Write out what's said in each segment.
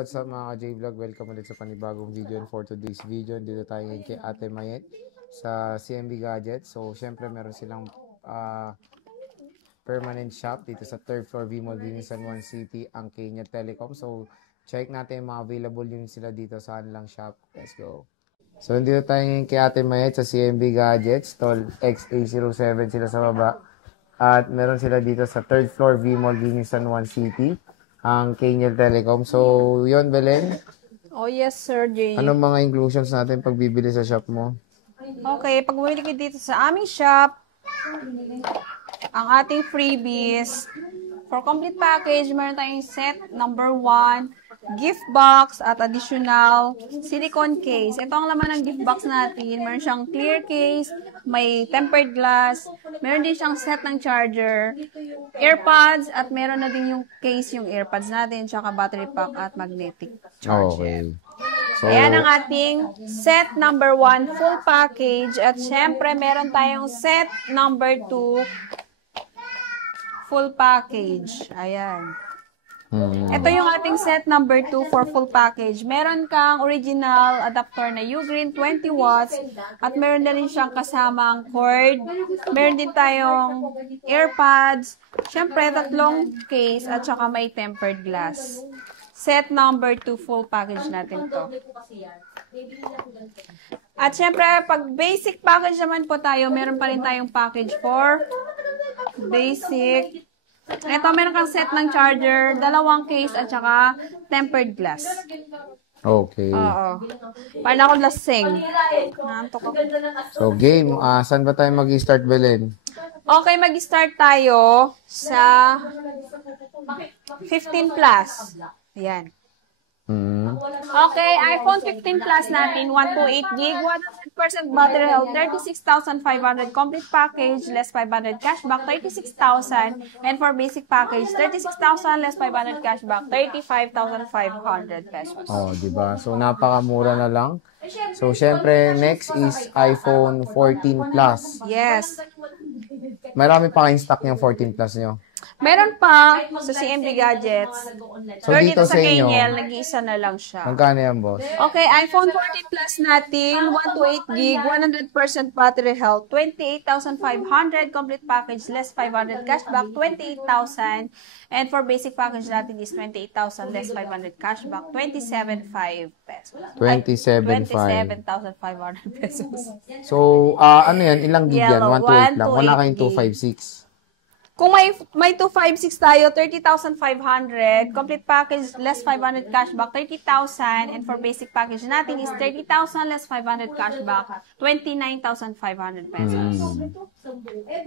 What's up mga ka-J-Vlog? Welcome ulit sa panibagong video, and for today's video, dito tayo ngayon kay Ate Mayet sa CMB Gadgets. So, syempre meron silang permanent shop dito sa 3rd floor V-Mall San Juan City, ang Kenya Telecom. So, check natin yung mga available units sila dito sa kanilang shop. Let's go. So, dito tayo ngayon kay Ate Mayet sa CMB Gadgets. Tol XA07 sila sa baba. At meron sila dito sa 3rd floor V-Mall San Juan City, ang Kenya Telecom. So, yun, Belen. Oh, yes, Sir Jay. Anong mga inclusions natin pag bibili sa shop mo? Okay, pag bumili ka dito sa aming shop, ang ating freebies, for complete package, meron tayong set number 1, gift box at additional silicone case. Ito ang laman ng gift box natin. Meron siyang clear case, may tempered glass, meron din siyang set ng charger, AirPods, at meron na din yung case yung AirPods natin, tsaka battery pack at magnetic charger. Okay. So, Ayan ang ating set number 1 full package. At syempre, meron tayong set number 2 full package. Ayan. Ito yung ating set number 2 for full package. Meron kang original adapter na Ugreen 20 watts at meron na rin siyang kasamang cord. Meron din tayong AirPods. Syempre, tatlong case at saka may tempered glass. Set number 2 full package natin to. At syempre, pag basic package naman po tayo, meron pa rin tayong package for basic. Ito, meron kang set ng charger, dalawang case, at saka tempered glass. okay. Oo. Paano ako lasing? Nantok ako. So, game. Saan ba tayo mag-start, Belen? Okay, mag-start tayo sa 15 plus. Ayan. Okay, iPhone 15 Plus natin, 128GB, 100% battery health, 36,500 complete package, less 500 cashback, 36,000, and for basic package, 36,000 less 500 cashback, 35,500 pesos. Oh, diba? So, napakamura na lang. So, syempre, next is iPhone 14 Plus. Yes. Marami pa kayong stock yung 14 Plus nyo. Meron pa sa CMB Gadgets. So, Pero dito dito sa sa inyo, Kenyel, nag-iisa na lang siya. magkano yan, boss? Okay, iPhone 14 Plus natin, 128GB, 100% battery health, 28,500 complete package, less 500 cashback, 28,000. And for basic package natin is 28,000 less 500 cashback, 27,500 pesos. 27,500. 27,500 pesos. So, ano yan? Ilang gig yan? Yellow, 128 lang. Wala 128 kayong gig. 256. Kung may 256 tayo, 30,500. Complete package, less 500 cashback, 30,000. And for basic package natin is 30,000 less 500 cashback, 29,500 pesos.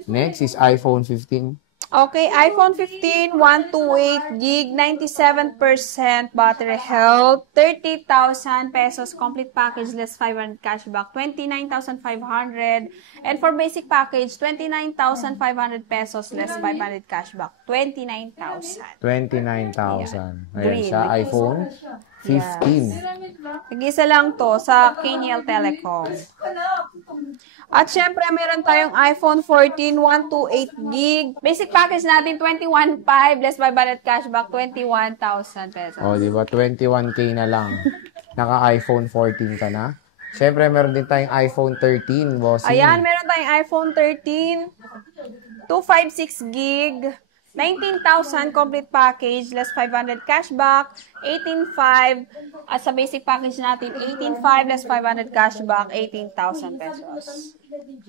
Next is iPhone 15. Okay, iPhone 15, 128GB, 97% battery health, 30,000 pesos complete package, less 500 cashback, 29,500. And for basic package, 29,500 pesos, less 500 cashback, 29,000. 29,000. Ayan Green. siya, iPhone 15. Nag-isa lang to sa Kenyel Telecom. At syempre, meron tayong iPhone 14, 128GB. Basic package natin, 21,500, less 500 cashback, 21,000 pesos. O, di ba? 21K na lang. Naka-iPhone 14 ka na. Syempre, meron din tayong iPhone 13, bossing. Ayan, meron tayong iPhone 13, 256GB, 19,000 complete package, less 500 cashback, 18,500. At sa basic package natin, 18,500 less 500 cashback, 18,000 pesos.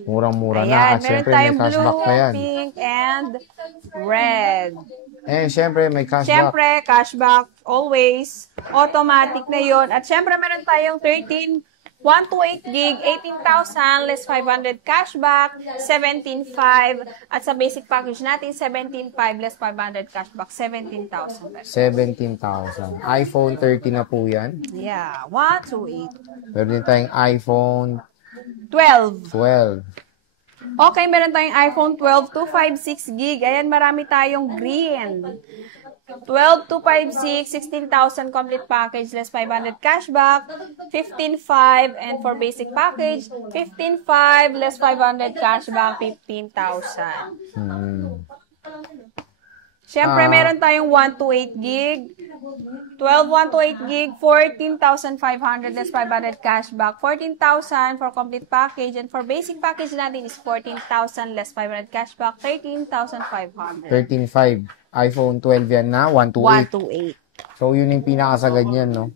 Murang-mura na. Ayan, At meron syempre, may tayong cashback blue, pa yan. pink, and red. Eh, syempre, may cashback. Syempre, cashback, always. Automatic na yon. At syempre, meron tayong 13, 128GB, 18,000, less 500 cashback, 17,500. At sa basic package natin, 17,500, less 500 cashback, 17,000 pesos. 17,000. iPhone 13 na po yan. Yeah, 128. Meron din tayong iPhone 12. 12. Okay, meron tayong iPhone 12, 256GB. Ayan, marami tayong green. 12, 256, 16,000 complete package, less 500 cashback, 15,500. And for basic package, 15,500, less 500 cashback, 15,000. Siyempre, meron tayong 128GB. 128 gig, 14,500 less 500 cashback. 14,000 for complete package. And for basic package natin is 14,000 less 500 cashback. 13,500. 13.5. iPhone 12 yan na, 128. 128. So, yun yung pinakasagad niyan, no?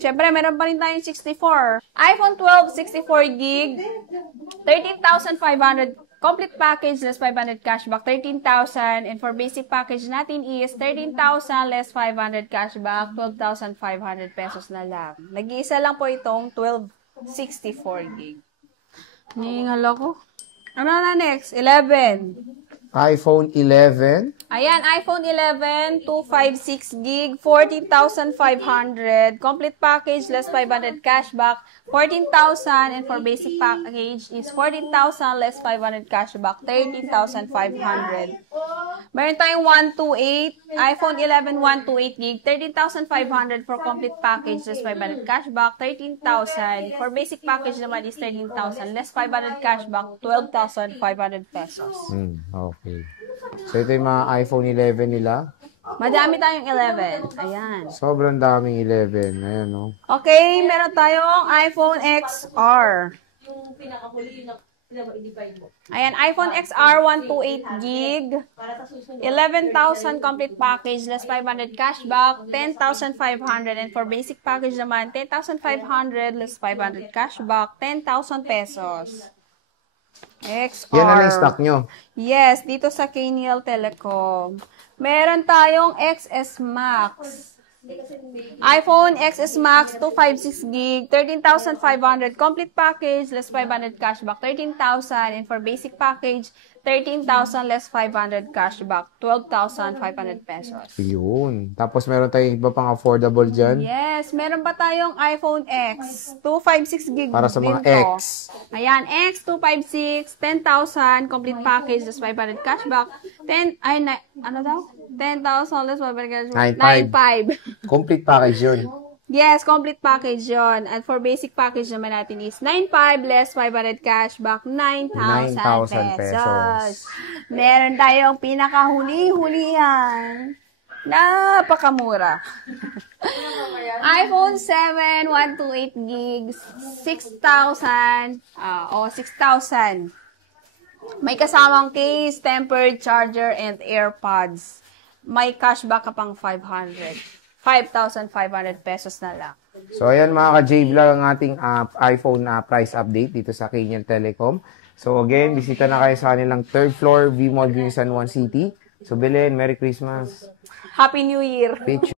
Siyempre, meron pa rin tayong 64. iPhone 12, 64 gig, 13,500 complete package less 500 cashback, 13,000. And for basic package natin is 13,000 less 500 cashback, 12,500 pesos na lang. Nag-iisa lang po itong 12, 64 gig. Ningal ako. Ano na next? 11. iPhone 11. Ayan, iPhone 11, 256 gig, 14,500. Complete package, less 500 cashback, 14,000. And for basic package is 14,000, less 500 cashback, 13,500. Meron tayong 128, iPhone 11, 128 gig, 13,500 for complete package, less 500 cashback, 13,000. For basic package naman is 13,000, less 500 cashback, 12,500 pesos. Okay. So, ito yung mga iPhone 11 nila. Madami tayong 11. Ayan. Sobrang daming 11. Ayan, no? Okay, meron tayong iPhone XR. Ayan, iPhone XR 128 gig, 11,000 complete package, less 500 cashback, 10,500. And for basic package naman, 10,500 less 500 cashback, 10,000 pesos. XR. Yan na yung stock nyo. Yes, dito sa KNL Telecom. Meron tayong XS Max. iPhone XS Max 256 gig, 13,500 complete package, less 500 cashback, 13,000. And for basic package, 13,000 less 500 cashback, 12,500 pesos. Yun. Tapos meron tayong iba pang affordable dyan. Yes, meron pa tayong iPhone X, 256 gig Para sa mga din to. X. Ayan, X 256, 10,000 complete package, less 500 cashback, 10 ay ano daw? 10,000 less 500 cashback, 9,500. Complete package yun. Yes, complete package yon. And for basic package naman natin is 9,500 less 500 cashback, 9,000 pesos. Meron tayong pinakahuli-hulihan. Napakamura. iPhone 7, 128 gigs, 6,000. 6,000. May kasamang case, tempered charger, and AirPods. May cashback ka pang 500. 5,500 pesos na lang. So, ayan mga ka-J-Vlog ang ating iPhone price update dito sa KNL Telecom. So, again, bisita na kayo sa kanilang third floor, V-Mall, San Juan City. So, Belen, Merry Christmas. Happy New Year! Pitch.